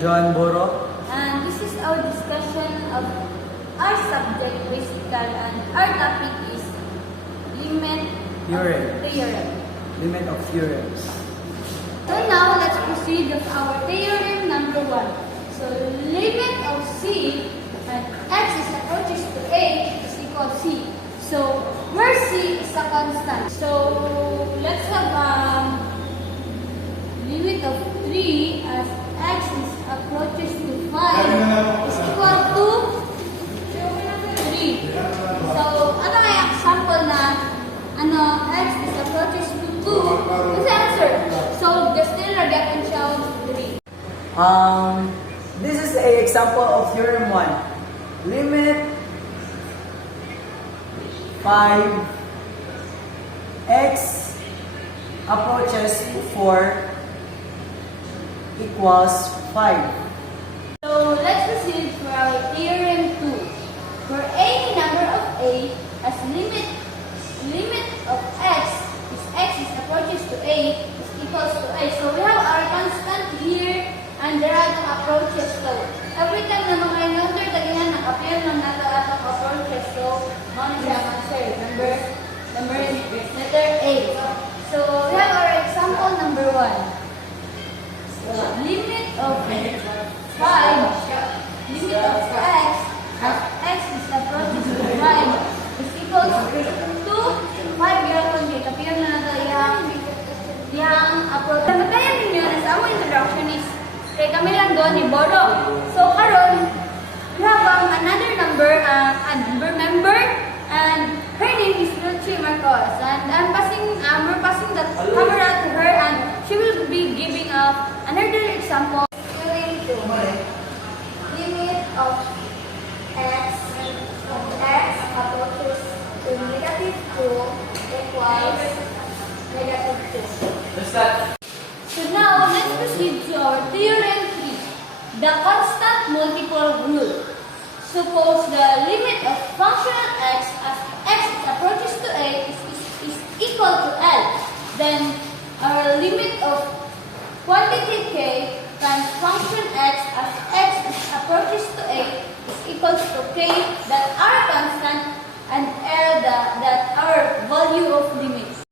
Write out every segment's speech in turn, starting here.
John Boro. And this is our discussion of our subject, basically, and our topic is limit Theorem. of theorem. Limit of theorems. So now let's proceed with our theorem number 1. So limit of c and x is approaches to a is equal to c. So where c is a constant. So let's have limit of 3 as x is approaches to 5 is equal to 3. So ano kaya example na x is approaches to 2? What's the answer? So the still differential 3. This is an example of theorem 1. Limit 5 x approaches to 4 equals 5. So let's proceed for our theorem 2. For any number of a as limit of x is approaches to a is equals to a. So we have our constant here and there are the approaches. So every time na mga encounter taginan nag-appear ng nato atong approaches. So ano siya answer? Number letter A. So we have our example number 1. So limit of 5 limit of x as x is approaches to 5 is equals to 5 yapon kay kapir na nato yang approach. Kaya ninyo na sa among introduction is kay kami lang doon ni Boro. So karon we have another number member and her name is Dulce Marcos and we're passing the camera to her and she will be giving another example. Limit of x approaches to negative 2 equals negative 2. So now, let's proceed to our theorem 3, the constant multiple rule. Suppose the limit of function x as x approaches to a is equal to L. Then, our limit of quantity k times function x as x approaches to a is equals to k that our constant and L that our value of limits.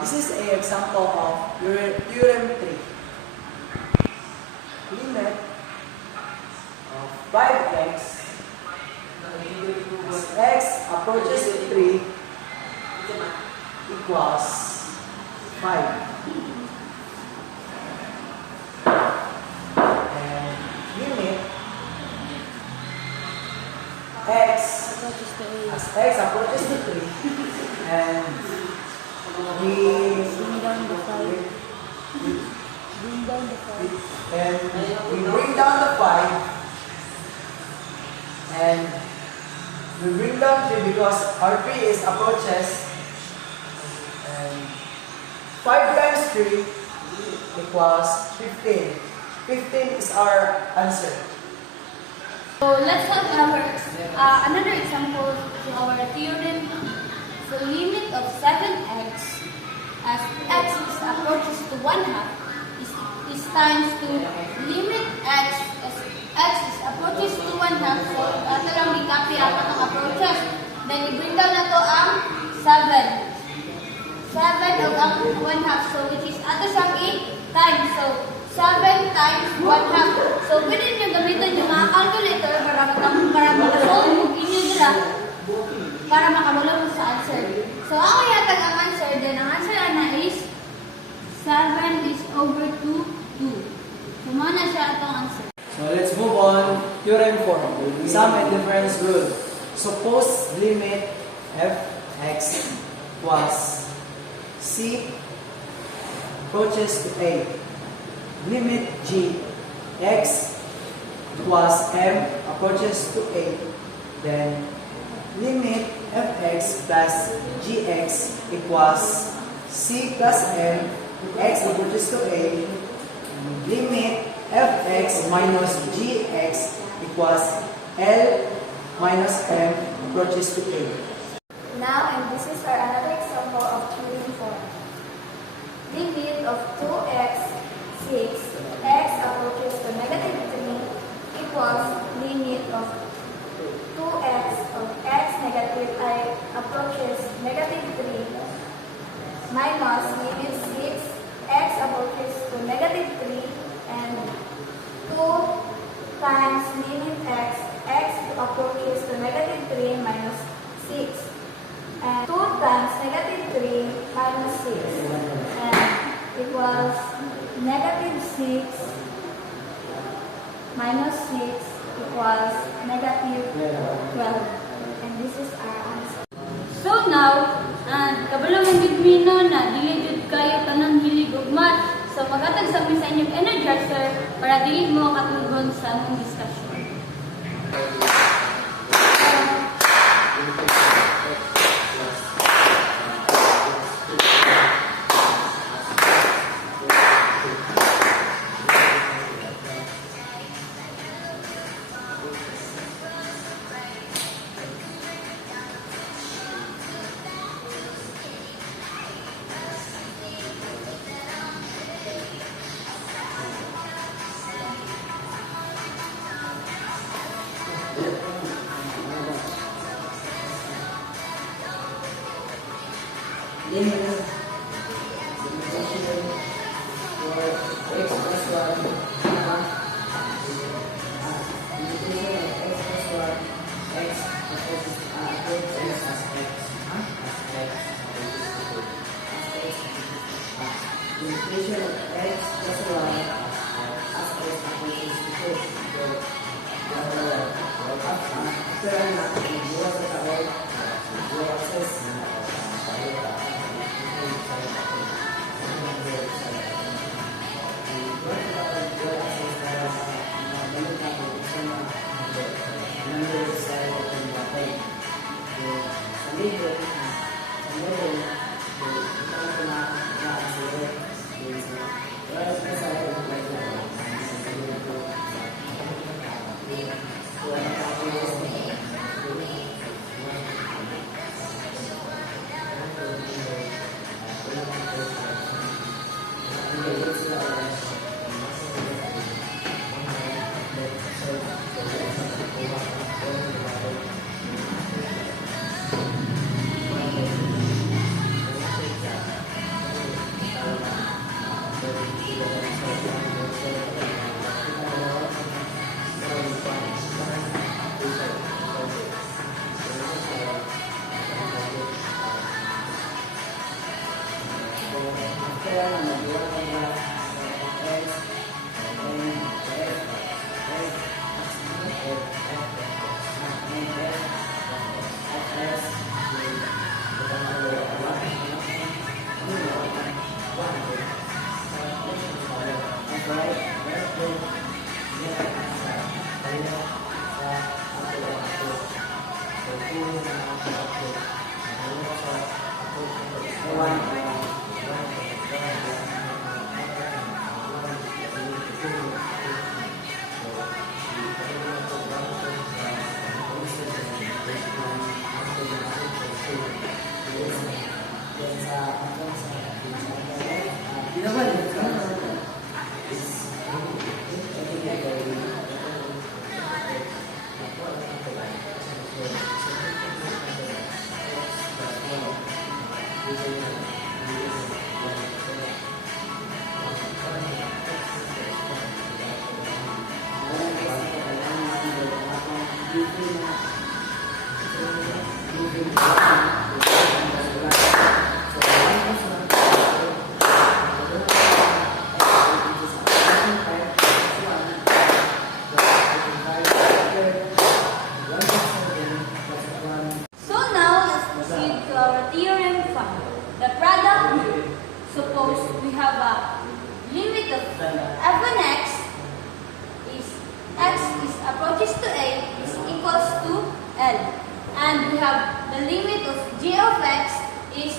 This is an example of theorem 3. Limit of 5x as x approaches to 3 equals 5. And limit x as x approaches to 3 and we bring down the 5 and we bring down 3 because our 3 is approaches and 5 times 3 equals 15. 15 is our answer. So let's have another example to our theorem. So limit of 7x as x is approaches to 1/2 is times to limit x as x is approaches to 1/2. So ato lang i-copy ang approaches. Then i-bring down na to ang 7. 7 of ang 1/2. So which is ato siyang i-times. So 7 times 1/2. So pwede nyo gamitin yung mga calculator para makasolve yung inyo nila para makamula mo sa answer. So ako yatag ang answer. Then ang answer na is 7 is over 2. So na siya itong answer. So let's move on. Theorem 4. Sum and difference rule. Suppose limit f(x) was c approaches to a. Limit g x was m approaches to a. Then limit fx plus gx equals c plus m x approaches to a. Limit fx minus gx equals L minus m approaches to a. Now, and this is another example of theorem 4. Limit of 2x 6, x approaches to negative 3 equals limit of 2x of x negative I approaches negative 3 minus limit 6, x approaches to negative 3 and 2 times limit x approaches to negative 3 minus 6 and 2 times negative 3 minus 6 and equals negative 6 minus 6 equals negative 12 and this is our answer. So now, kabalo mong gidmino na dili jud kayo tanang hilig ug math. So magatag sa sa inyong energizer para dili mo katugon sa among discussion. Limit multiplication for x plus 1 multiplication of x plus 1 x approaches as x multiplication of x plus 1 as x approaches to 2. After natin buwa sa tawag y-axis So now let's proceed to our theorem 5. The product rule. Suppose we have a limit of f1x is x is approaches to a is equals to L. And we have the limit of g of x is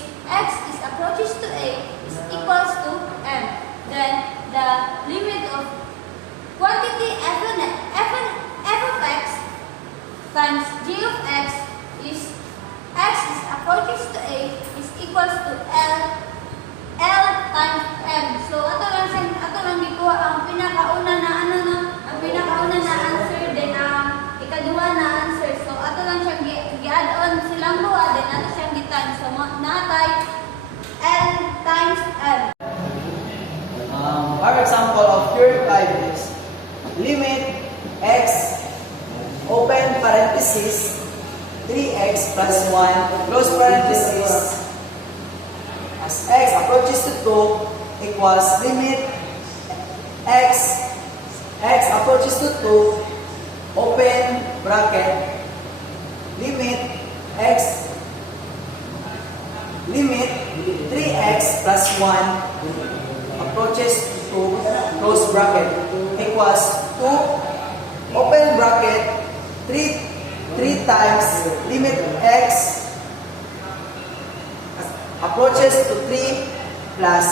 approaches to a is equals to m. Then the limit of quantity f of x times g of x is approaches to a is equals to L times m. So ato lang parenthesis 3x plus 1 close parenthesis as x approaches to 2 equals limit x approaches to 2 open bracket limit 3x plus 1 approaches to close bracket equals 2 open bracket 3 times limit x approaches to 3 plus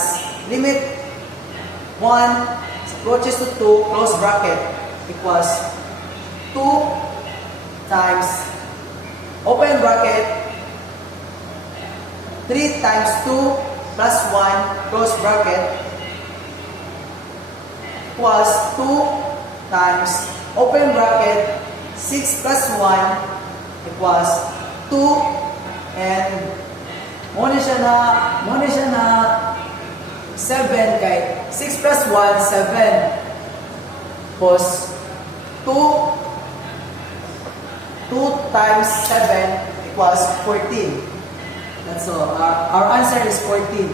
limit 1 approaches to 2 close bracket equals 2 times open bracket 3 times 2 plus 1 close bracket equals 2 times open bracket 6 plus 1 equals 2 and muna siya na 7 kay 6 plus 1 7 plus 2 times 7 equals 14. That's all. Our answer is 14.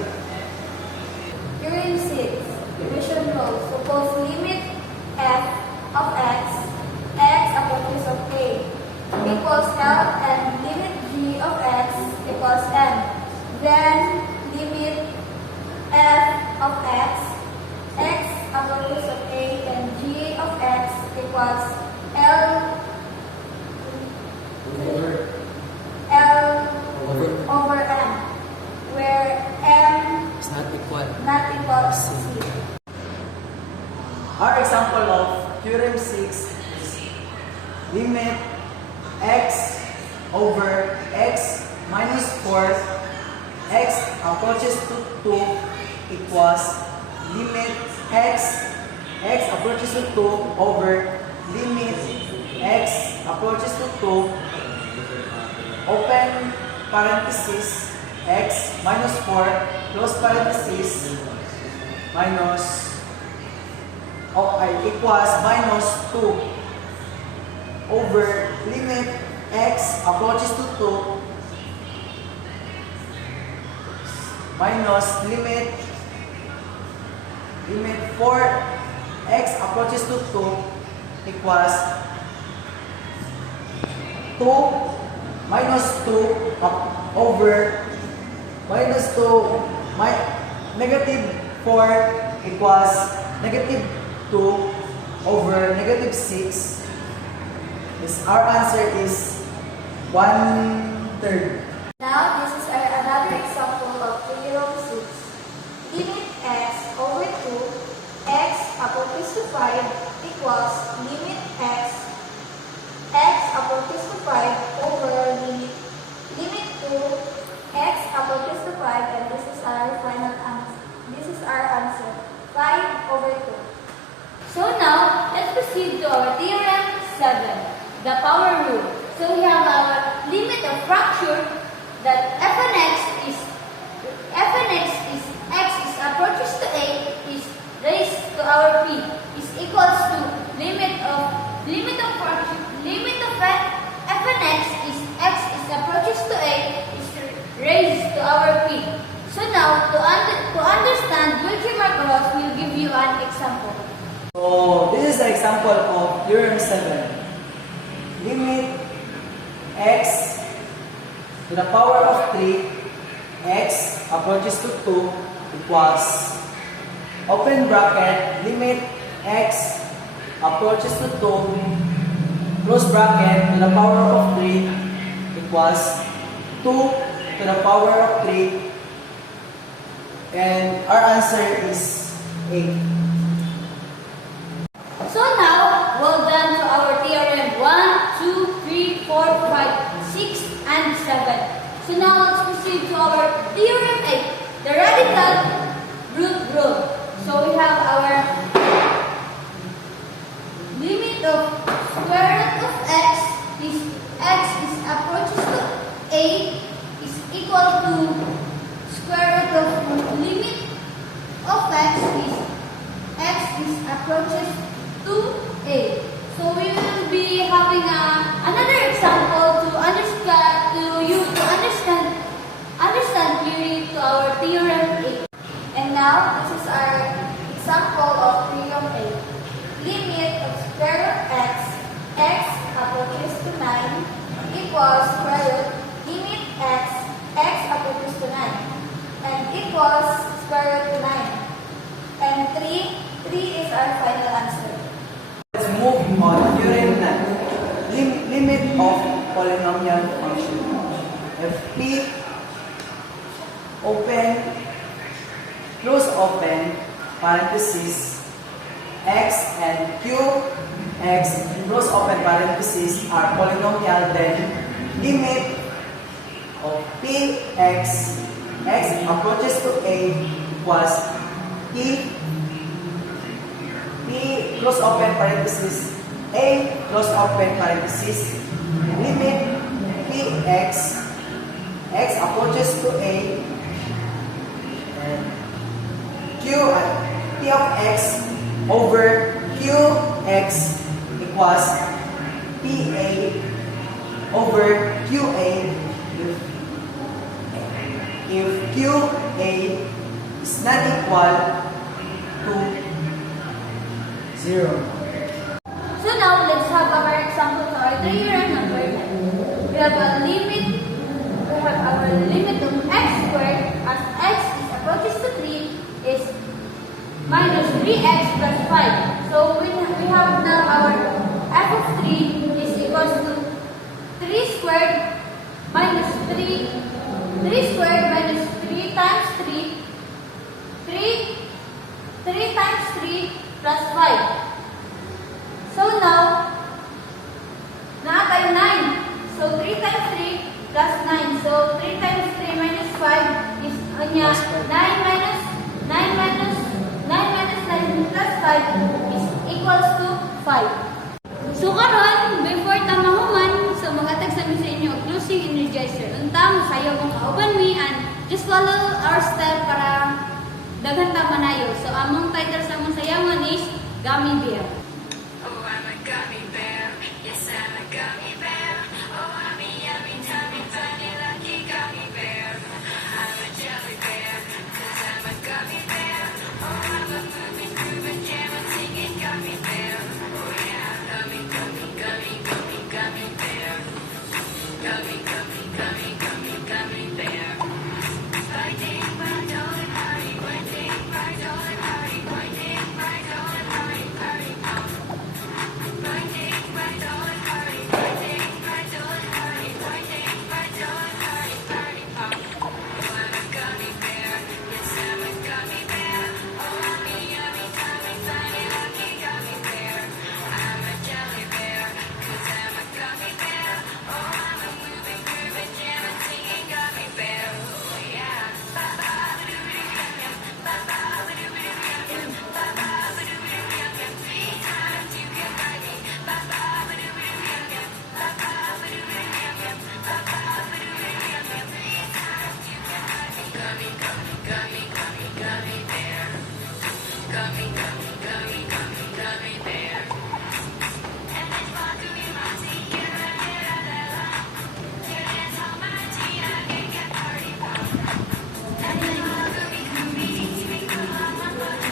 Theorem 6. Division rule. Suppose limit f of x approaches of a equals L and limit g of x equals m. Then limit f of x approaches of a and g of x equals L over m, where m It's not equal. not equal to c. Our example of theorem 6 is limit x over x minus 4 x approaches to 2 equals limit x approaches to 2 over limit x approaches to 2 open parenthesis x minus 4 close parenthesis minus equals minus 2 over limit x approaches to 2 minus limit 4 x approaches to 2 equals 2 minus 2 over minus 2 negative 4 equals negative 2 over negative 6. Our answer is 1/3. Now, this is another example of theorem 6. Limit x over 2 x approaches to 5 equals limit x approaches to 5 over limit 2 x approaches to 5, and this is our final answer. This is our answer, 5 over 2. So now, let's proceed to our theorem 7, the power rule. So we have our limit of fracture that f and x is x is approaches to a is raised to our p is equals to limit of f and x is approaches to a is raised to our p. So now to understand Wilkie-Marcos will give you an example. So this is the example of theorem 7. Limit x to the power of 3 x approaches to 2 equals open bracket limit x approaches to 2 close bracket to the power of 3 equals 2 to the power of 3, and our answer is 8. So now, well done to our theorem 1, 2, 3, 4, 5, 6, and 7. So now let's proceed to our theorem 8, the radical root rule. So we have our limit of square root of x is approaches to a is equal to square root of limit of x is approaches to a. So we will be having another example limit of polynomial function. If P open, close open, parenthesis, x and q, x, close open parenthesis are polynomial, then limit of p x, x approaches to a equals p, close open parenthesis, a close open parenthesis, limit p x, x approaches to a, and q p of x over qx equals pa over qa if qa is not equal to 0. So now let's have our example to our 3-year number. We have our limit of x squared as x is approaches to 3 is minus 3x plus 5. So we have now our f of 3 is equals to 3 squared minus 3 squared minus 3 times 3 times 3 plus 5. So now tayo 9. So 3 times 3 plus 9. So 3 times 3 minus 5 is 9 minus 9 plus 5 is equals to 5. So karon before ta mahuman, so maghatag sa mi sa inyo og closing energizer. Unta sayo kung kauban mi and just follow our step para daghan ta manayo. So among title sa among sayawan is Gummy Bear. Oh, I'm a gummy bear. Yes, I'm a gummy bear. Oh, I'm a yummy, tummy, funny, lucky gummy bear. I'm a jelly bear, 'cause I'm a gummy bear. Oh, I'm a moving, grooving, jamming, singing gummy bear. Oh, yeah, gummy, gummy, gummy, gummy, gummy bear. Gummy, gummy, gummy, gummy, gummy bear. Fighting my dog, hurry, waiting my dog, hurry, waiting my dog, hurry, hurry, waiting my dog, hurry, waiting my dog, hurry, waiting my dog, hurry, hurry, oh, I'm a gummy bear, yes, I'm a gummy bear. Oh, I'm a yummy, tummy, funny, lucky gummy bear. I'm a jelly bear, 'cause I'm a gummy bear. Oh, I'm a moving, grooving, jamming, singing gummy bear. Oh, yeah. Three times you can bite me. Gummy, gummy, gummy, gummy, gummy bear. Gummy, gummy, gummy, gummy, gummy bear. And it's fun to be my tea, get a la. You dance on my tea, I can get party pop. And then my gummy, gummy, me come on my butt.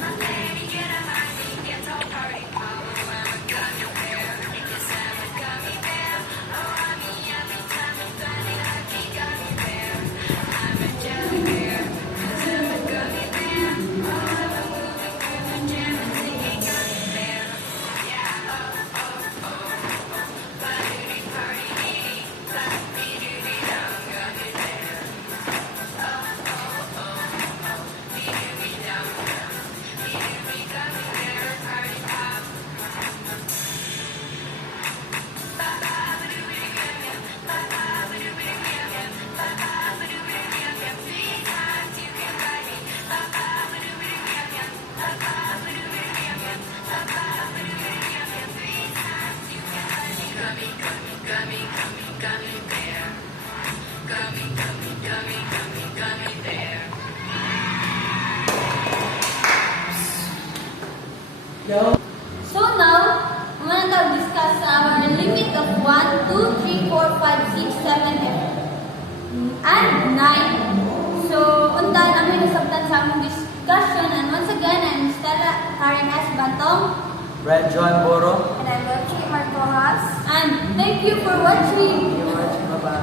My lady, get a my tea, get all party pop. Oh, I'm a gummy bear, yes, I'm a gummy bear. Oh, I'm a yummy, tummy, funny, lucky gummy bear. I'm a jelly bear, 'cause I'm a gummy bear. Oh, I'm a moving, grooving, jamming, singing gummy bear. Yeah, oh, oh, oh, oh. Party, party, dee, party, dee, dee, dum, gummy bear. Oh, oh, oh, oh. Dee, dee, dee, dum, dum. Dee, dee, dee, gummy bear, party pop. Three times you can bite me. Three times you can bite me. Gummy, gummy, gummy, gummy, gummy bear. Gummy, gummy, gummy, gummy, gummy bear. Yo. So now, we're going to discuss our limit of 1, 2, 3, 4, 5, 6, 7, and 9. So, unta namin nasabtan sa among discussion. And once again, I'm Stella Karen S. Bantong. Brad John Boro. And I'm Lochi Marcojas. And thank you for watching. Bye-bye.